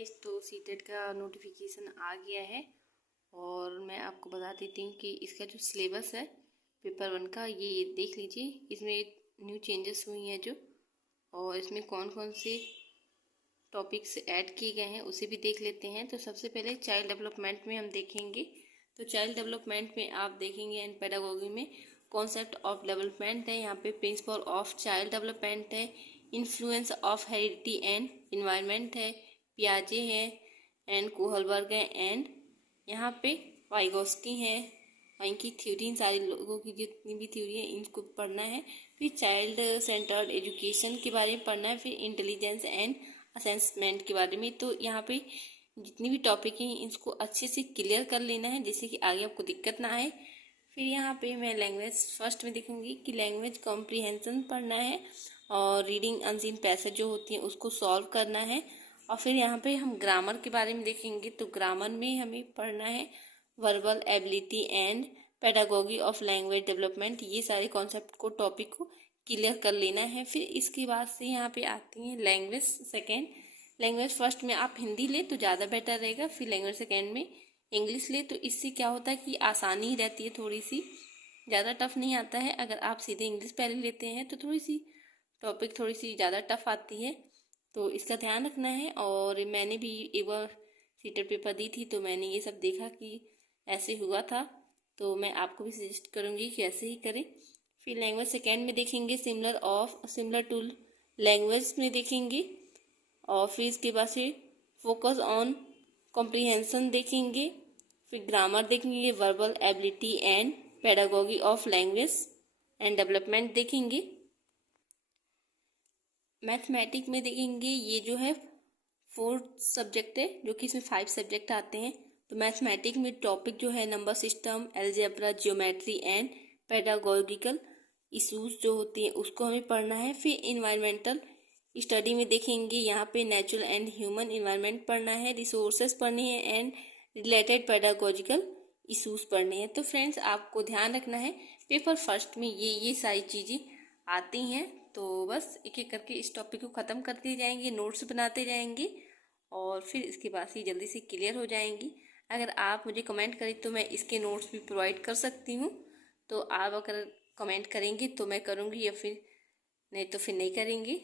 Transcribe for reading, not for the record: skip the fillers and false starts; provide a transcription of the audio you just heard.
Guys, तो CTET का notification आ गया है और मैं आपको बता देती हूँ कि इसका जो सिलेबस है पेपर 1 का ये देख लीजिए। इसमें न्यू चेंजेस हुई हैं जो, और इसमें कौन कौन से टॉपिक्स ऐड किए गए हैं उसे भी देख लेते हैं। तो सबसे पहले चाइल्ड डेवलपमेंट में हम देखेंगे। तो चाइल्ड डेवलपमेंट में आप देखेंगे एंड पेडागोगी में कॉन्सेप्ट ऑफ डेवलपमेंट है, यहाँ पे प्रिंसिपल ऑफ चाइल्ड डेवलपमेंट है, influence of heredity and environment है, पियाजे है एंड कोहलबर्ग है, एंड यहाँ पे वाइगोस्की है। इनकी थ्योरी, इन सारे लोगों की जितनी भी थ्योरी है इनको पढ़ना है। फिर चाइल्ड सेंटर्ड एजुकेशन के बारे में पढ़ना है, फिर इंटेलिजेंस एंड असेसमेंट के बारे में। तो यहाँ पे जितनी भी टॉपिक हैं इसको अच्छे से क्लियर कर लेना है जिससे कि आगे आपको दिक्कत ना आए। फिर यहाँ पे मैं लैंग्वेज फर्स्ट में देखूंगी कि लैंग्वेज कॉम्प्रिहेंशन पढ़ना है और रीडिंग अनसीन पैसेज जो होती हैं उसको सॉल्व करना है। और फिर यहाँ पे हम ग्रामर के बारे में देखेंगे। तो ग्रामर में हमें पढ़ना है verbal ability and pedagogy of language development. ये सारे कॉन्सेप्ट को, टॉपिक को क्लियर कर लेना है। फिर इसके बाद से यहाँ पे आती है लैंग्वेज सेकेंड। लैंग्वेज फर्स्ट में आप हिंदी ले तो ज़्यादा बेटर रहेगा, फिर लैंग्वेज सेकेंड में इंग्लिश ले तो इससे क्या होता है कि आसानी रहती है, थोड़ी सी ज़्यादा टफ नहीं आता है। अगर आप सीधे इंग्लिश पहले लेते हैं तो थोड़ी सी टॉपिक थोड़ी सी ज़्यादा टफ आती है, तो इसका ध्यान रखना है। और मैंने भी एक बार सीटेट पेपर दी थी तो मैंने ये सब देखा कि ऐसे हुआ था, तो मैं आपको भी सजेस्ट करूँगी कि ऐसे ही करें। फिर लैंग्वेज सेकेंड में देखेंगे सिमिलर टू लैंग्वेज में देखेंगे, और फिर इसके बाद से फोकस ऑन कॉम्प्रिहेंशन देखेंगे, फिर ग्रामर देखेंगे, verbal ability and pedagogy of language and development देखेंगे। मैथमेटिक में देखेंगे, ये जो है 4 सब्जेक्ट है जो कि इसमें 5 सब्जेक्ट आते हैं। तो मैथमेटिक में टॉपिक जो है number system, algebra, geometry and pedagogical issues जो होती हैं उसको हमें पढ़ना है। फिर इन्वायरमेंटल स्टडी में देखेंगे, यहाँ पे नेचुरल एंड ह्यूमन इन्वायरमेंट पढ़ना है, रिसोर्सेज पढ़नी है एंड रिलेटेड पेडागोजिकल इशूज पढ़ने हैं। तो फ्रेंड्स आपको ध्यान रखना है पेपर फर्स्ट में ये सारी चीज़ें आती हैं। तो बस एक एक करके इस टॉपिक को ख़त्म करते जाएंगे, नोट्स बनाते जाएंगे और फिर इसके बाद से जल्दी से क्लियर हो जाएंगी। अगर आप मुझे कमेंट करें तो मैं इसके नोट्स भी प्रोवाइड कर सकती हूँ। तो आप अगर कमेंट करेंगे तो मैं करूँगी, या फिर नहीं तो फिर नहीं करेंगी।